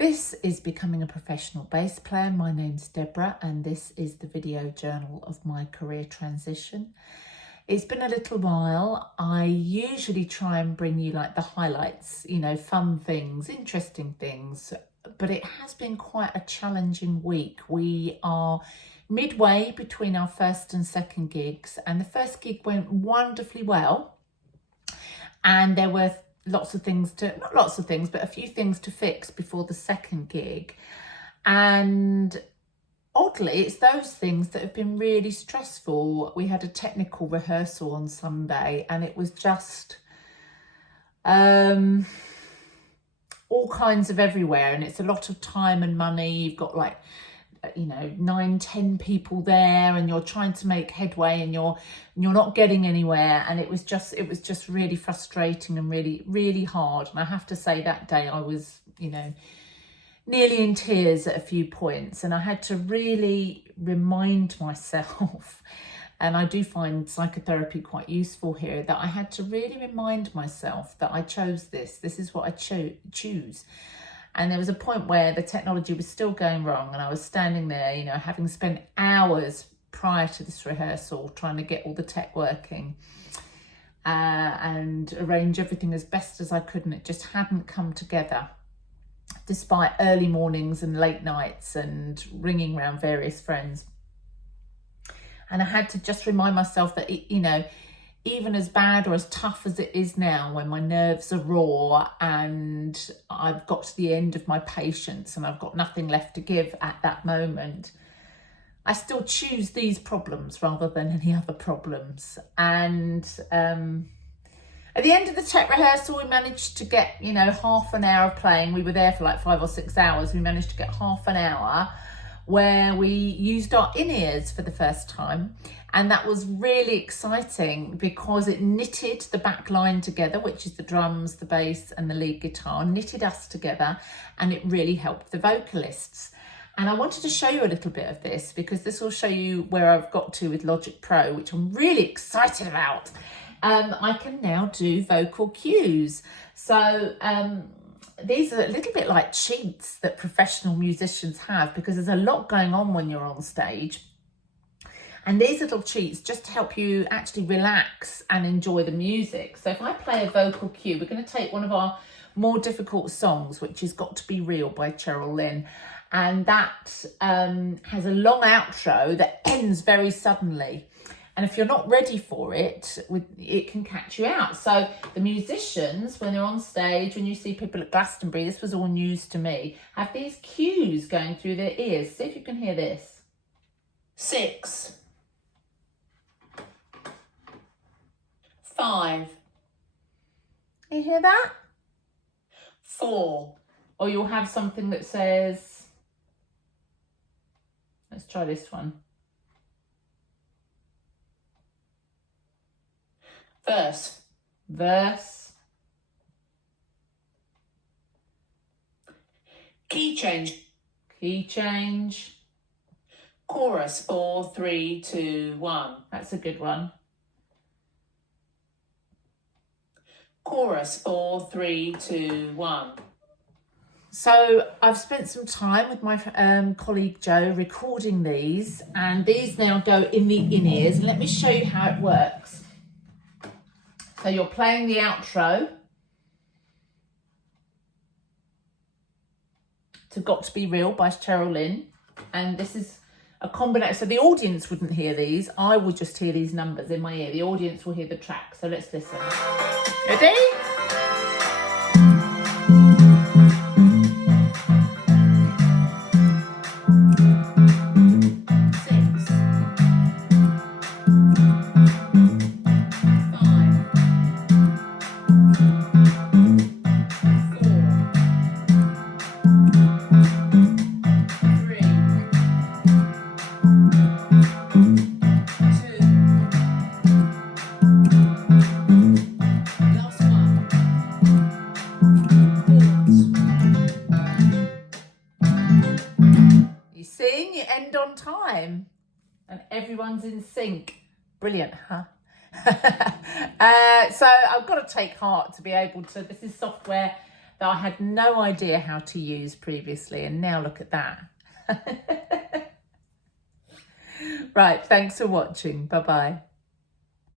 This is Becoming a Professional Bass Player. My name's Deborah and this is the video journal of my career transition. It's been a little while. I usually try and bring you like the highlights, fun things, interesting things, but it has been quite a challenging week. We are midway between our first and second gigs, and the first gig went wonderfully well. And there were not lots of things, but a few things to fix before the second gig. And oddly, it's those things that have been really stressful. We had a technical rehearsal on Sunday and it was just all kinds of everywhere. And it's a lot of time and money. You've got 9-10 people there and you're trying to make headway and you're not getting anywhere, and it was just really frustrating and really hard. And I have to say that day I was nearly in tears at a few points, and I had to really remind myself, and I do find psychotherapy quite useful here, that I had to really remind myself that I chose this is what I choose. And there was a point where the technology was still going wrong and I was standing there, having spent hours prior to this rehearsal trying to get all the tech working and arrange everything as best as I could, and it just hadn't come together despite early mornings and late nights and ringing around various friends. And I had to just remind myself that, even as bad or as tough as it is now, when my nerves are raw and I've got to the end of my patience and I've got nothing left to give at that moment, I still choose these problems rather than any other problems. And at the end of the tech rehearsal, we managed to get, half an hour of playing. We were there for 5 or 6 hours. We managed to get half an hour where we used our in-ears for the first time. And that was really exciting because it knitted the back line together, which is the drums, the bass and the lead guitar, knitted us together, and it really helped the vocalists. And I wanted to show you a little bit of this because this will show you where I've got to with Logic Pro, which I'm really excited about. I can now do vocal cues. So these are a little bit like cheats that professional musicians have, because there's a lot going on when you're on stage. And these little cheats just help you actually relax and enjoy the music. So if I play a vocal cue, we're going to take one of our more difficult songs, which is Got to Be Real by Cheryl Lynn. And that has a long outro that ends very suddenly. And if you're not ready for it, it can catch you out. So the musicians, when they're on stage, when you see people at Glastonbury, this was all news to me, have these cues going through their ears. See if you can hear this. 6. 5. You hear that? 4. Or you'll have something that says, let's try this one. Verse. Key change. Chorus. 4, 3, 2, 1. That's a good one. Chorus. 4, 3, 2, 1. So I've spent some time with my colleague Jo recording these, and these now go in the in-ears. And let me show you how it works. So you're playing the outro to Got to Be Real by Cheryl Lynn. And this is a combination. So the audience wouldn't hear these. I would just hear these numbers in my ear. The audience will hear the track. So let's listen. Ready? On time and everyone's in sync. Brilliant, huh? So I've got to take heart to be able to, this is software that I had no idea how to use previously, and now look at that. Right, thanks for watching. Bye-bye.